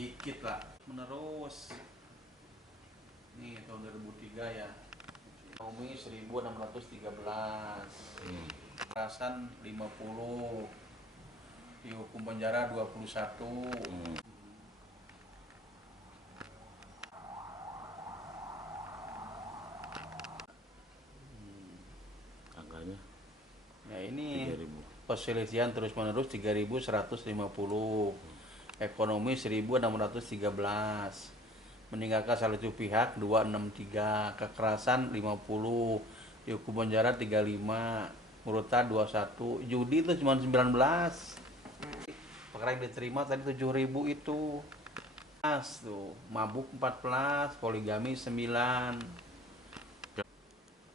dikit lah. Menerus nih tahun 2003 ya, ekonomi 1613, kekerasan 50, dihukum penjara 21. Angkanya Ya ini 3.000. perselisihan terus menerus 3150, ekonomi 1613, meninggalkan salah satu pihak 263, kekerasan 50, dihukum penjara 35, murtad 21, judi itu cuma 19. Perkara yang diterima tadi 7.000 itu. Tuh, mabuk 14, poligami 9.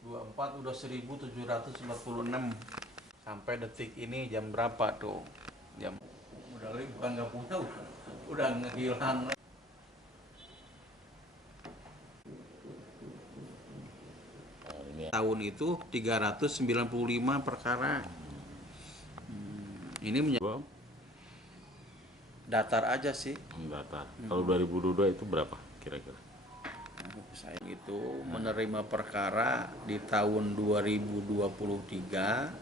24 udah 1746. Sampai detik ini jam berapa tuh? Jam udah bukan nggak punya, udah ngehilang. Tahun itu 395 perkara. Ini datar aja sih. Datar. Kalau 2022 itu berapa kira-kira? Saya itu menerima perkara di tahun 2023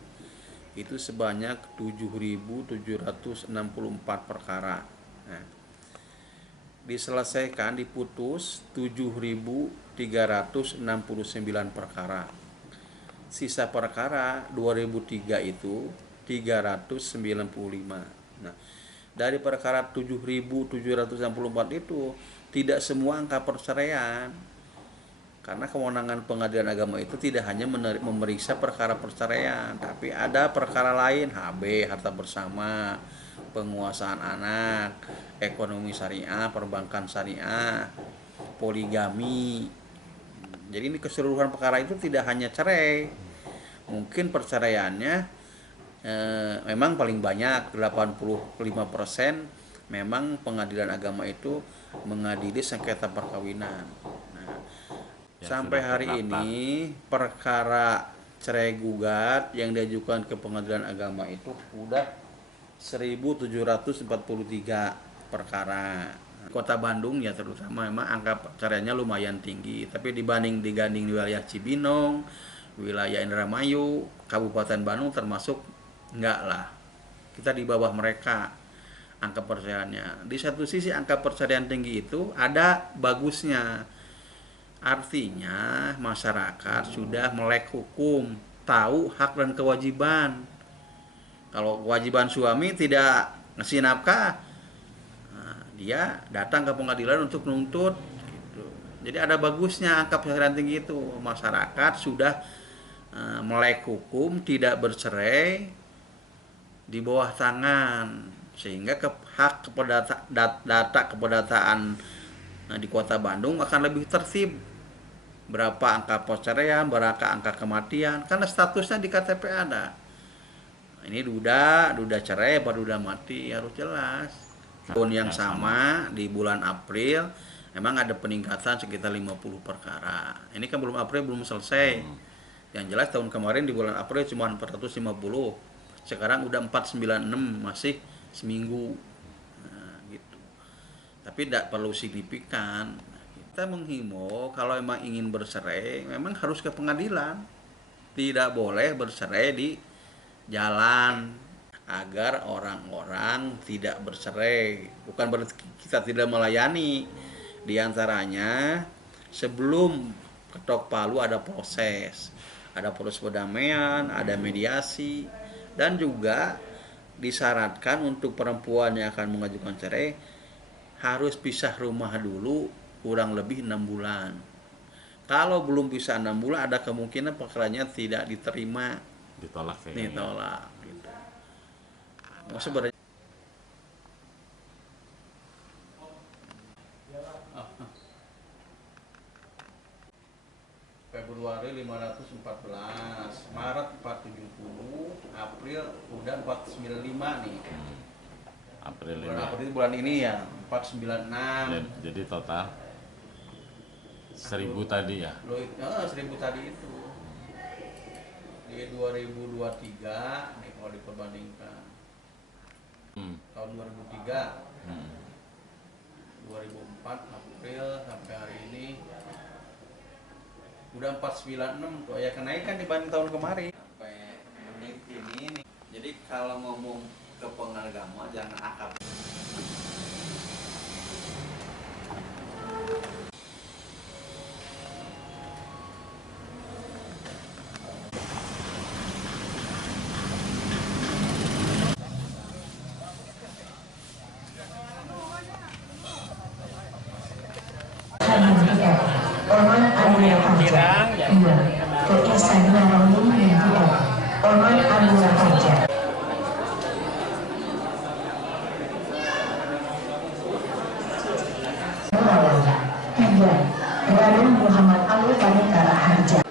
itu sebanyak 7.764 perkara. Nah, diselesaikan diputus 7.369 perkara. Sisa perkara 2003 itu 395. Nah, dari perkara 7.764 itu tidak semua angka perceraian. Karena kewenangan pengadilan agama itu tidak hanya memeriksa perkara perceraian, tapi ada perkara lain, HB, harta bersama, penguasaan anak, ekonomi syariah, perbankan syariah, poligami. Jadi ini keseluruhan perkara itu tidak hanya cerai. Mungkin perceraiannya memang paling banyak 85% memang pengadilan agama itu mengadili sengketa perkawinan. Nah, sampai hari ini perkara cerai gugat yang diajukan ke pengadilan agama itu udah 1.743 perkara. Kota Bandung ya terutama memang angka perceraiannya lumayan tinggi, tapi diganding wilayah Cibinong, wilayah Indramayu, Kabupaten Bandung termasuk enggak lah, kita di bawah mereka angka perceraiannya. Di satu sisi angka perceraian tinggi itu ada bagusnya, artinya masyarakat sudah melek hukum, tahu hak dan kewajiban. Kalau kewajiban suami tidak ngasih nafkah, nah, dia datang ke pengadilan untuk nuntut gitu. Jadi ada bagusnya angka perceraian tinggi itu, masyarakat sudah melek hukum, tidak bercerai di bawah tangan, sehingga hak data keperdataan di Kota Bandung akan lebih tertib. Berapa angka perceraian, berapa angka kematian, karena statusnya di KTP ada. Ini duda cerai, baru duda mati, harus jelas. Tahun yang sama di bulan April memang ada peningkatan sekitar 50 perkara. Ini kan belum April, belum selesai. Yang jelas tahun kemarin di bulan April cuma 450. Sekarang udah 496, masih seminggu. Nah, gitu. Tapi tidak perlu signifikan. Kita menghimbau kalau memang ingin bercerai, memang harus ke pengadilan. Tidak boleh bercerai di jalan, agar orang-orang tidak bercerai. Bukan berarti kita tidak melayani. Di antaranya sebelum ketok palu ada proses. Ada proses perdamaian, ada mediasi, dan juga disyaratkan untuk perempuan yang akan mengajukan cerai harus pisah rumah dulu kurang lebih 6 bulan. Kalau belum pisah 6 bulan, ada kemungkinan perkaranya tidak diterima, ditolak gitu. Sebenarnya Februari 514, Maret 470, April udah 495 nih. April bulan ini ya 496. Jadi total 1.000 tadi ya? 1.000 tadi itu. Di 2023 nih kalau diperbandingkan tahun 2003 2004 April sampai hari ini udah 496 tuh ya, kenaikan dibanding tahun kemarin sampai menit ini nih. Jadi kalau ngomong ke pengagama jangan akal. Orman Abdullah Fajar. Iya. Ke Ihsan Nawawi BDR. Orman Abdullah Fajar. Tiga. Raden Muhammad Ali Panekara Harja.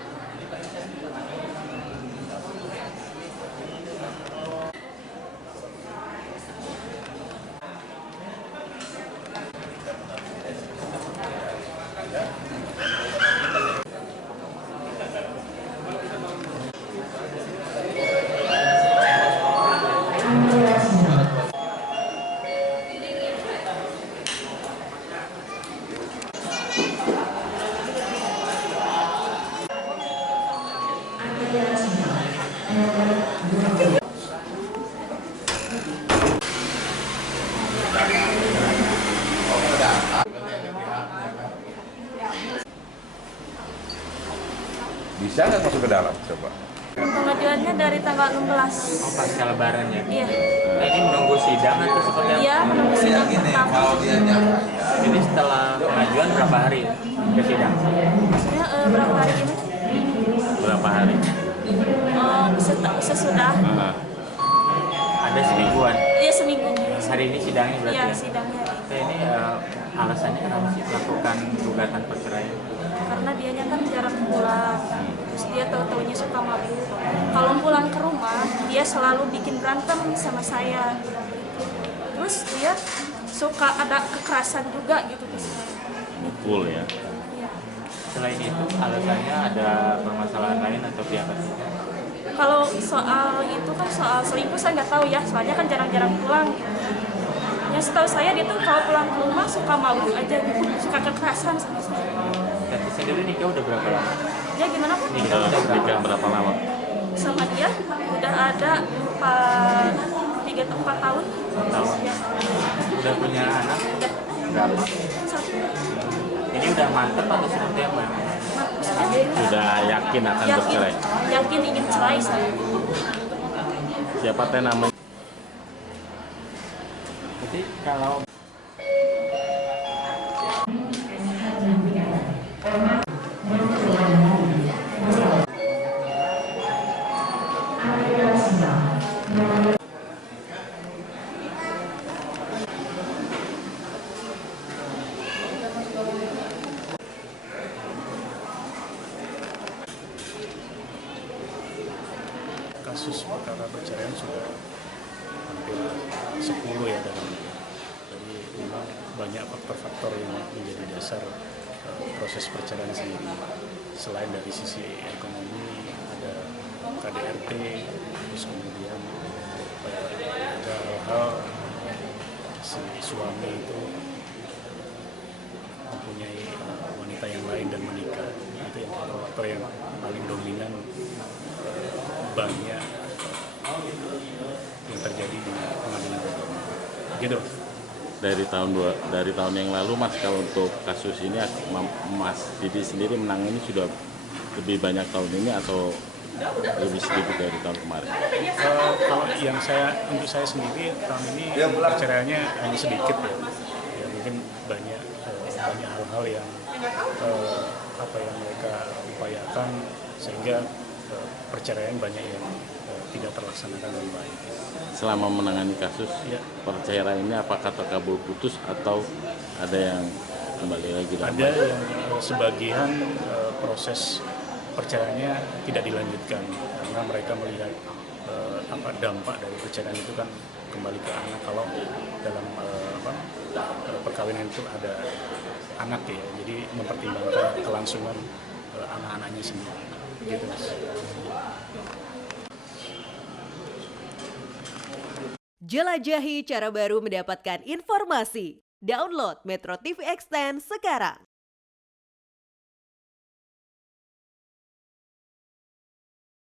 Bisa nggak masuk ke dalam? Coba. Pengajuannya dari tanggal 16. Oh, pasca lebaran ya? Iya. Nah, ini menunggu sidang atau seperti apa? Iya, menunggu sidang pertama. Jadi setelah pengajuan berapa hari ke sidang? Maksudnya berapa hari ini? Berapa hari? Sesudah. Ada semingguan. Iya, seminggu. Hari ini sidangnya berarti Iya, ya? sidangnya. Nah, ini alasannya kenapa sih melakukan gugatan perceraian? Karena dianya kan jarang pulang. Terus dia tahu-taunya suka mabuk. Kalau pulang ke rumah, dia selalu bikin berantem sama saya. Terus dia suka ada kekerasan juga gitu ke saya. Mukul ya. Iya. Selain itu alasannya ada permasalahan lain atau pihak ketiga? Kalau soal itu kan soal selingkuh saya nggak tahu ya, soalnya kan jarang-jarang pulang. Ya setahu saya dia tuh kalau pulang ke rumah suka mabuk aja gitu, suka kekerasan sama saya. Tapi sendiri nikah udah berapa lama? Ya gimana Pak? Nikah udah Nikah berapa lama? Sama dia udah ada 3 atau 4 tahun. 4 tahun. Ya, Udah punya anak? udah Berapa? 1. Ini udah mantep atau seperti apa? Sudah yakin akan bercerai? Yakin ingin cerai saya. Siapa teh namanya? Jadi kalau kasus perkara perceraian sudah hampir 10 ya dalamnya. Jadi memang banyak faktor-faktor yang menjadi dasar proses perceraian sendiri. Selain dari sisi ekonomi, ada KDRT, terus kemudian ada hal-hal si suami itu mempunyai wanita yang lain dan menikah. Itu yang faktor yang paling dominan banyak yang terjadi di pengadilan agama. Gitu. Dari tahun yang lalu Mas, kalau untuk kasus ini Mas Didi sendiri menangani sudah lebih banyak tahun ini atau lebih sedikit dari tahun kemarin? Kalau yang untuk saya sendiri tahun ini perceraiannya hanya sedikit ya. Ya mungkin banyak hal-hal yang yang mereka upayakan sehingga perceraian banyak yang tidak terlaksanakan dengan baik. Selama menangani kasus Ya. perceraian ini apakah terkabul putus atau ada yang kembali lagi dalam Ada yang sebagian proses perceraiannya tidak dilanjutkan karena mereka melihat dampak dari perceraian itu kan kembali ke anak. Kalau dalam perkawinan itu ada anak ya, jadi mempertimbangkan kelangsungan anak-anaknya sendiri. Begitu Mas. Jelajahi cara baru mendapatkan informasi. Download Metro TV Extend sekarang.